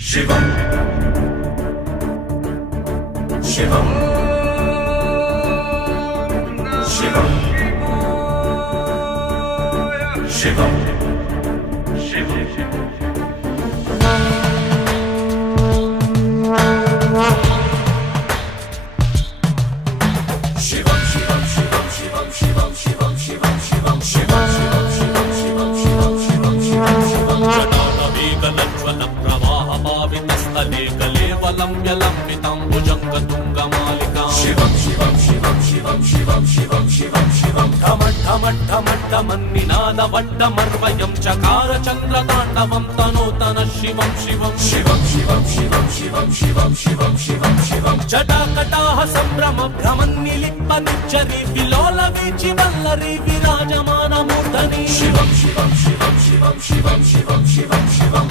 शिवम शिवम शिवम शिवम शिवम प्रवाहपावितस्थले कलेवलं यलम्बिताम्बुजङ्गतुङ्गमालिकां शिवं शिवं शिवं शिवं शिवं शिवं शिवं शिवं ढमढमढमढमन्निनादवड्डमर्वयं चकार चन्द्रताण्डवं तनोतन शिवं शिवं शिवं शिवं शिवं शिवं शिवं शिवं शिवं शिवं जटाकटाह सम्भ्रम भ्रमन्निलिप्पनिच्चरी विलोलवीचि वल्लरी विराजमानमूर्धनि शिवं शिवं शिवं शिवं शिवं शिवं शिवं शिवं